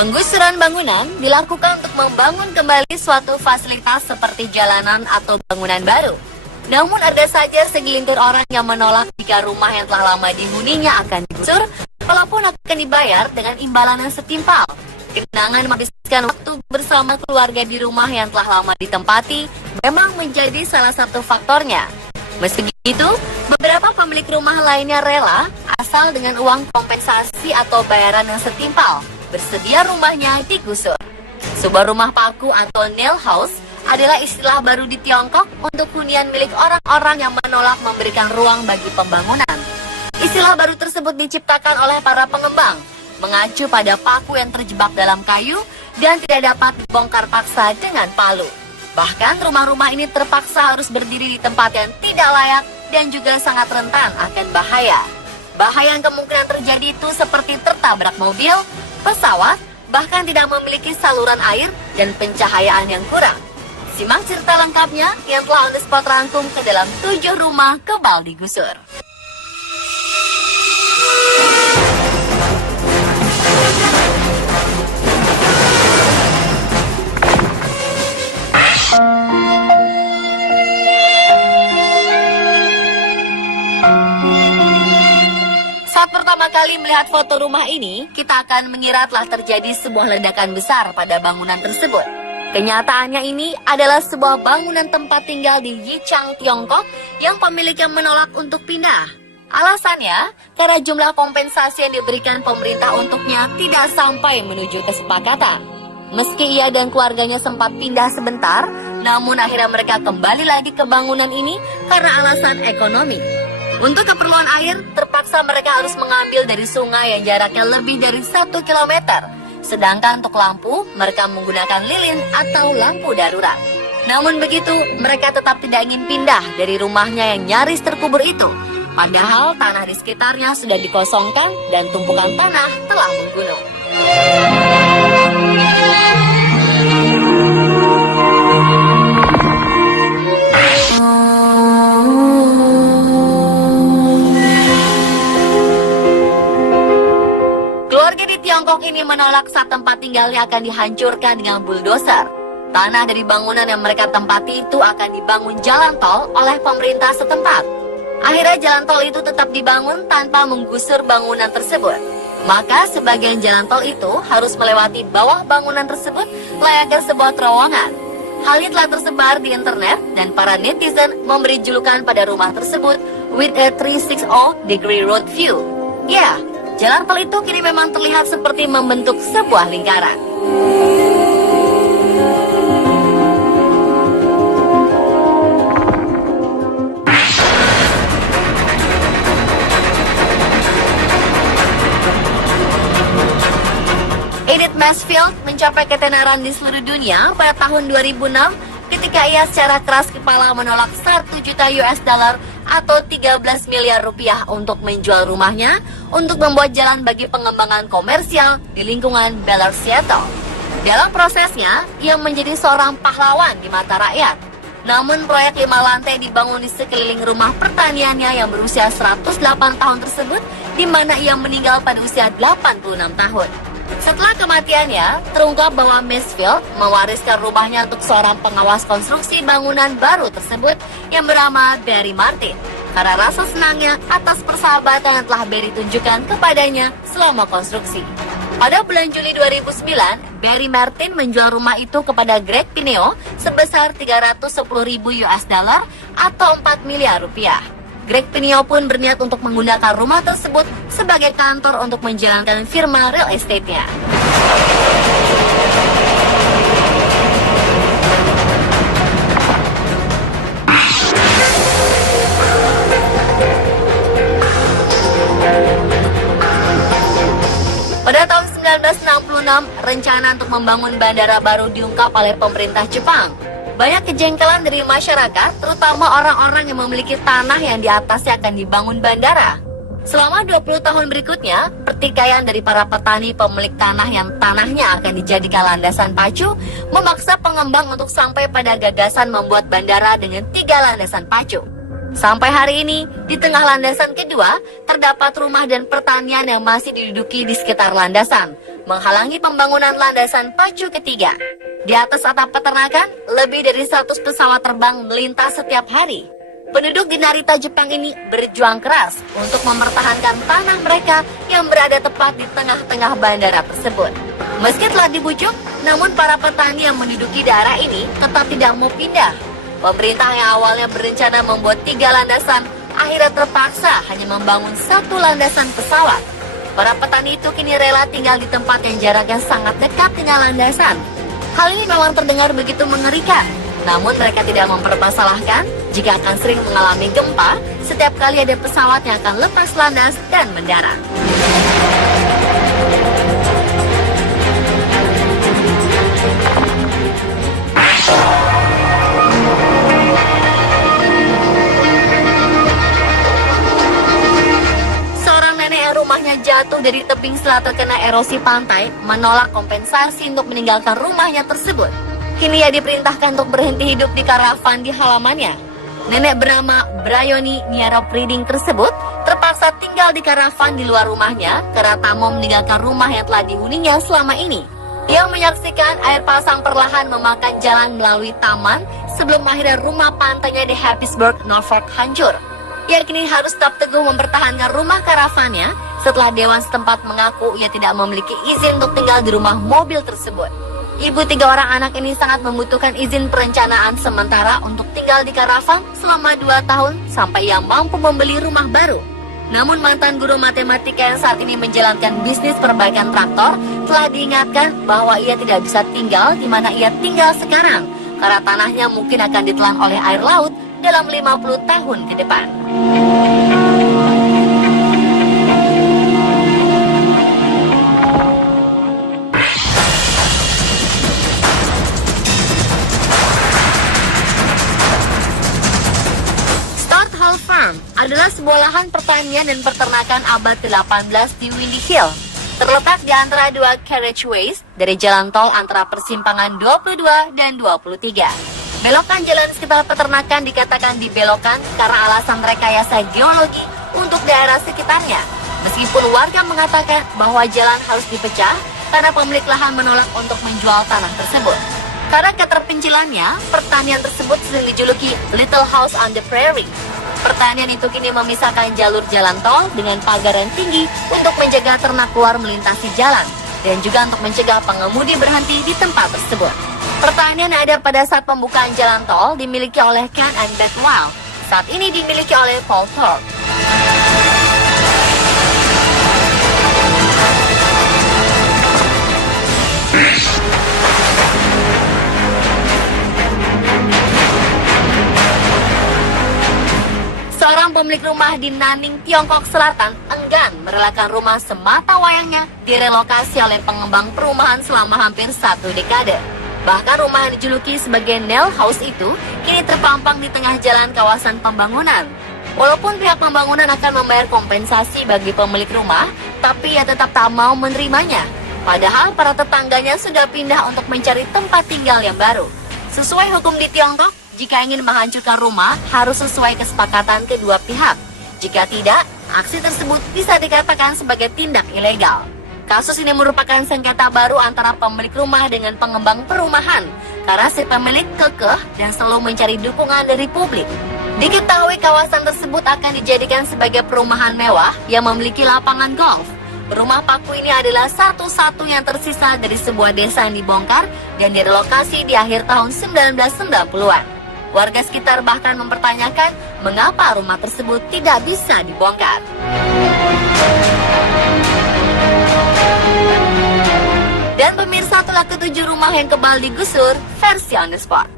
Penggusuran bangunan dilakukan untuk membangun kembali suatu fasilitas seperti jalanan atau bangunan baru. Namun ada saja segelintir orang yang menolak jika rumah yang telah lama dihuninya akan digusur, walaupun akan dibayar dengan imbalan yang setimpal. Kenangan menghabiskan waktu bersama keluarga di rumah yang telah lama ditempati memang menjadi salah satu faktornya. Meski begitu, beberapa pemilik rumah lainnya rela asal dengan uang kompensasi atau bayaran yang setimpal bersedia rumahnya digusur. Sebuah rumah paku atau nail house adalah istilah baru di Tiongkok untuk hunian milik orang-orang yang menolak memberikan ruang bagi pembangunan. Istilah baru tersebut diciptakan oleh para pengembang, mengacu pada paku yang terjebak dalam kayu dan tidak dapat dibongkar paksa dengan palu. Bahkan rumah-rumah ini terpaksa harus berdiri di tempat yang tidak layak dan juga sangat rentan akan bahaya. Bahaya yang kemungkinan terjadi itu seperti tertabrak mobil, pesawat, bahkan tidak memiliki saluran air dan pencahayaan yang kurang. Simak cerita lengkapnya yang telah on the spot rangkum ke dalam 7 rumah kebal digusur. Saat pertama kali melihat foto rumah ini, kita akan mengira telah terjadi sebuah ledakan besar pada bangunan tersebut. Kenyataannya ini adalah sebuah bangunan tempat tinggal di Yichang, Tiongkok yang pemiliknya menolak untuk pindah. Alasannya, karena jumlah kompensasi yang diberikan pemerintah untuknya tidak sampai menuju kesepakatan. Meski ia dan keluarganya sempat pindah sebentar, namun akhirnya mereka kembali lagi ke bangunan ini karena alasan ekonomi. Untuk keperluan air, terpaksa mereka harus mengambil dari sungai yang jaraknya lebih dari 1 kilometer. Sedangkan untuk lampu, mereka menggunakan lilin atau lampu darurat. Namun begitu, mereka tetap tidak ingin pindah dari rumahnya yang nyaris terkubur itu. Padahal tanah di sekitarnya sudah dikosongkan dan tumpukan tanah telah menggunung. Tiongkok ini menolak saat tempat tinggalnya akan dihancurkan dengan bulldozer. Tanah dari bangunan yang mereka tempati itu akan dibangun jalan tol oleh pemerintah setempat. Akhirnya jalan tol itu tetap dibangun tanpa menggusur bangunan tersebut. Maka sebagian jalan tol itu harus melewati bawah bangunan tersebut layaknya sebuah terowongan. Hal ini telah tersebar di internet dan para netizen memberi julukan pada rumah tersebut with a 360-degree road view. Ya, jalan tol itu kini memang terlihat seperti membentuk sebuah lingkaran. Edith Mansfield mencapai ketenaran di seluruh dunia pada tahun 2006 ketika ia secara keras kepala menolak 1 juta US dollar atau 13 miliar rupiah untuk menjual rumahnya untuk membuat jalan bagi pengembangan komersial di lingkungan Bel Air, Seattle. Dalam prosesnya, ia menjadi seorang pahlawan di mata rakyat. Namun proyek 5 lantai dibangun di sekeliling rumah pertaniannya yang berusia 108 tahun tersebut, di mana ia meninggal pada usia 86 tahun. Setelah kematiannya, terungkap bahwa Mansfield mewariskan rumahnya untuk seorang pengawas konstruksi bangunan baru tersebut yang bernama Barry Martin, karena rasa senangnya atas persahabatan yang telah Barry tunjukkan kepadanya selama konstruksi. Pada bulan Juli 2009, Barry Martin menjual rumah itu kepada Greg Pineo sebesar 310.000 US dollar atau 4 miliar rupiah. Greg Pineo pun berniat untuk menggunakan rumah tersebut sebagai kantor untuk menjalankan firma real estate-nya. Pada tahun 1966, rencana untuk membangun bandara baru diungkap oleh pemerintah Jepang. Banyak kejengkelan dari masyarakat, terutama orang-orang yang memiliki tanah yang di atasnya akan dibangun bandara. Selama 20 tahun berikutnya, pertikaian dari para petani pemilik tanah yang tanahnya akan dijadikan landasan pacu memaksa pengembang untuk sampai pada gagasan membuat bandara dengan 3 landasan pacu. Sampai hari ini, di tengah landasan kedua, terdapat rumah dan pertanian yang masih diduduki di sekitar landasan, menghalangi pembangunan landasan pacu ketiga. Di atas atap peternakan, lebih dari 100 pesawat terbang melintas setiap hari. Penduduk di Narita, Jepang ini berjuang keras untuk mempertahankan tanah mereka yang berada tepat di tengah-tengah bandara tersebut. Meski telah dibujuk, namun para petani yang menduduki daerah ini tetap tidak mau pindah. Pemerintah yang awalnya berencana membuat 3 landasan, akhirnya terpaksa hanya membangun 1 landasan pesawat. Para petani itu kini rela tinggal di tempat yang jaraknya sangat dekat dengan landasan. Hal ini memang terdengar begitu mengerikan, namun mereka tidak mempermasalahkan jika akan sering mengalami gempa setiap kali ada pesawat yang akan lepas landas dan mendarat. Rumahnya jatuh dari tebing setelah terkena erosi pantai, menolak kompensasi untuk meninggalkan rumahnya tersebut. Kini ia diperintahkan untuk berhenti hidup di karavan di halamannya. Nenek bernama Brayoni Niaropriding tersebut terpaksa tinggal di karavan di luar rumahnya karena tak mau meninggalkan rumah yang telah dihuninya selama ini. Ia menyaksikan air pasang perlahan memakan jalan melalui taman sebelum akhirnya rumah pantainya di Harrisburg, Norfolk hancur. Ia kini harus tetap teguh mempertahankan rumah karavannya setelah dewan setempat mengaku ia tidak memiliki izin untuk tinggal di rumah mobil tersebut. Ibu 3 orang anak ini sangat membutuhkan izin perencanaan sementara untuk tinggal di karavan selama 2 tahun sampai ia mampu membeli rumah baru. Namun mantan guru matematika yang saat ini menjalankan bisnis perbaikan traktor telah diingatkan bahwa ia tidak bisa tinggal di mana ia tinggal sekarang karena tanahnya mungkin akan ditelan oleh air laut dalam 50 tahun ke depan. Hall Farm adalah sebuah lahan pertanian dan peternakan abad ke-18 di Windy Hill. Terletak di antara 2 carriageways dari jalan tol antara persimpangan 22 dan 23. Belokan jalan sekitar peternakan dikatakan dibelokkan karena alasan rekayasa geologi untuk daerah sekitarnya. Meskipun warga mengatakan bahwa jalan harus dipecah karena pemilik lahan menolak untuk menjual tanah tersebut. Karena keterpencilannya, pertanian tersebut sering dijuluki Little House on the Prairie. Pertanian itu kini memisahkan jalur jalan tol dengan pagaran tinggi untuk menjaga ternak keluar melintasi jalan dan juga untuk mencegah pengemudi berhenti di tempat tersebut. Pertanian yang ada pada saat pembukaan jalan tol dimiliki oleh Ken and Beth Wild. Saat ini dimiliki oleh Paul Thorpe. Seorang pemilik rumah di Nanning, Tiongkok Selatan enggan merelakan rumah semata wayangnya direlokasi oleh pengembang perumahan selama hampir 1 dekade. Bahkan rumah yang dijuluki sebagai Nail House itu kini terpampang di tengah jalan kawasan pembangunan. Walaupun pihak pembangunan akan membayar kompensasi bagi pemilik rumah, tapi ia tetap tak mau menerimanya. Padahal para tetangganya sudah pindah untuk mencari tempat tinggal yang baru. Sesuai hukum di Tiongkok, jika ingin menghancurkan rumah, harus sesuai kesepakatan kedua pihak. Jika tidak, aksi tersebut bisa dikatakan sebagai tindak ilegal. Kasus ini merupakan sengketa baru antara pemilik rumah dengan pengembang perumahan, karena si pemilik kekeh dan selalu mencari dukungan dari publik. Diketahui kawasan tersebut akan dijadikan sebagai perumahan mewah yang memiliki lapangan golf. Rumah paku ini adalah satu-satu yang tersisa dari sebuah desa yang dibongkar dan direlokasi di akhir tahun 1990-an. Warga sekitar bahkan mempertanyakan mengapa rumah tersebut tidak bisa dibongkar. Dan pemirsa, telah ke-7 rumah yang kebal digusur versi on the spot.